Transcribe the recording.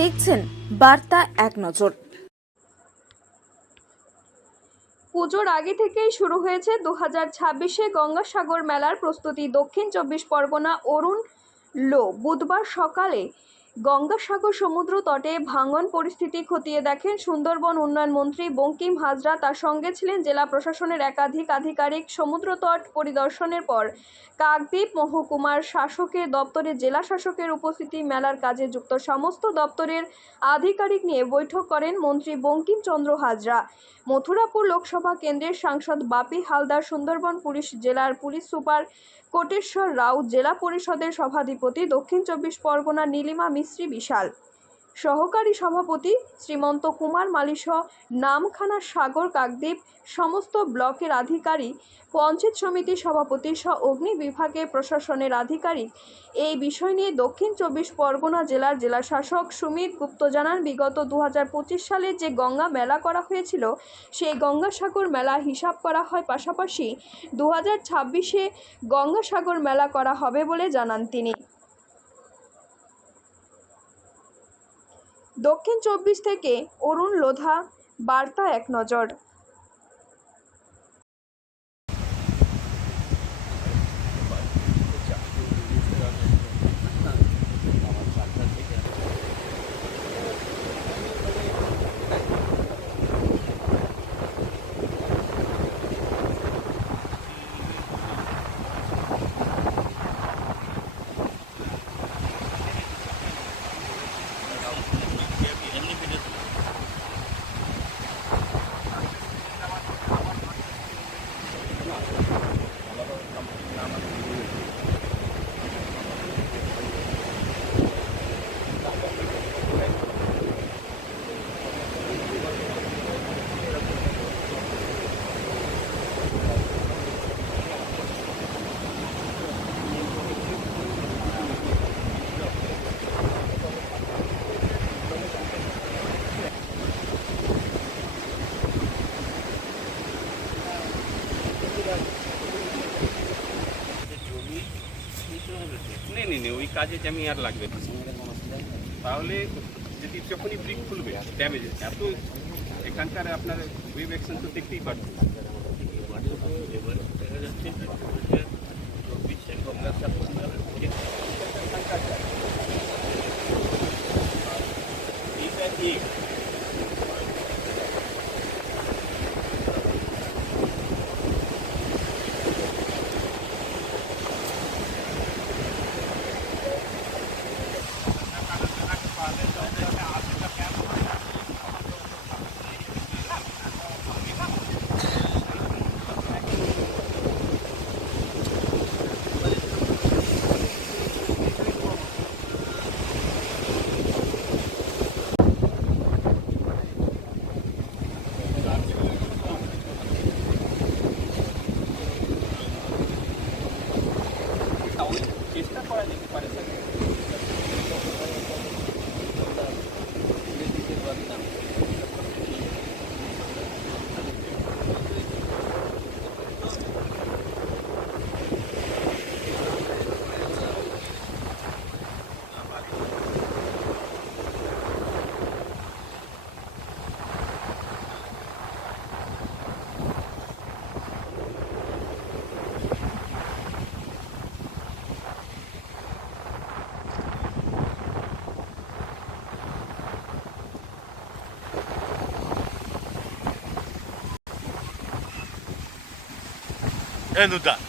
দেখছেন বার্তা এক নজর। পুজোর আগে থেকেই শুরু হয়েছে 2026-এ গঙ্গাসাগর মেলার প্রস্তুতি। দক্ষিণ 24 পরগনা অরুণ লো বুধবার সকালে গঙ্গাসাগর সমুদ্র তটে ভাঙন পরিস্থিতি খতিয়ে দেখেন সুন্দরবন উন্নয়ন মন্ত্রী বঙ্কিম হাজরা। তার সঙ্গে ছিলেন জেলা প্রশাসনের একাধিক আধিকারিক। সমুদ্র তট পরিদর্শনের পর কাকদ্বীপ মহকুমার শাসকের দপ্তরে জেলা শাসকের উপস্থিতি মেলার কাজে যুক্ত সমস্ত দপ্তরের আধিকারিক নিয়ে বৈঠক করেন মন্ত্রী বঙ্কিম চন্দ্র হাজরা। মথুরাপুর লোকসভা কেন্দ্রের সাংসদ বাপি হালদার, সুন্দরবন পুলিশ জেলার পুলিশ সুপার কোটেশ্বর রাও, জেলা পরিষদের সভাধিপতি দক্ষিণ 24 পরগনা নীলিমা মিস্ত্রি বিশাল, সহকারী সভাপতি শ্রীমন্ত কুমার মালিসহ নামখানা সাগর কাকদ্বীপ সমস্ত ব্লকের আধিকারিক, পঞ্চায়েত সমিতির সভাপতি সহ অগ্নি বিভাগের প্রশাসনের আধিকারিক এই বিষয় নিয়ে দক্ষিণ 24 পরগনা জেলার জেলাশাসক সুমিত গুপ্ত জানান, বিগত 2025 সালে যে গঙ্গা মেলা করা হয়েছিল সেই গঙ্গাসাগর মেলা হিসাব করা হয়, পাশাপাশি 2026-এ গঙ্গাসাগর মেলা করা হবে বলে জানান তিনি। দক্ষিণ 24 থেকে অরুণ লোধা, বার্তা এক নজর। নেই ওই কাজে জমি আর লাগবে না, তাহলে যদি যখনই ব্রিক খুলবে ড্যামেজ এত এখানকার আপনার ওয়েভ অ্যাকশন তো দেখতেই পাচ্ছেন। এবার দেখা যাচ্ছে 2024-এ গঙ্গাসাগর এইটা ঠিক চেষ্টা করা যেতে পারে স্যার। Nuda.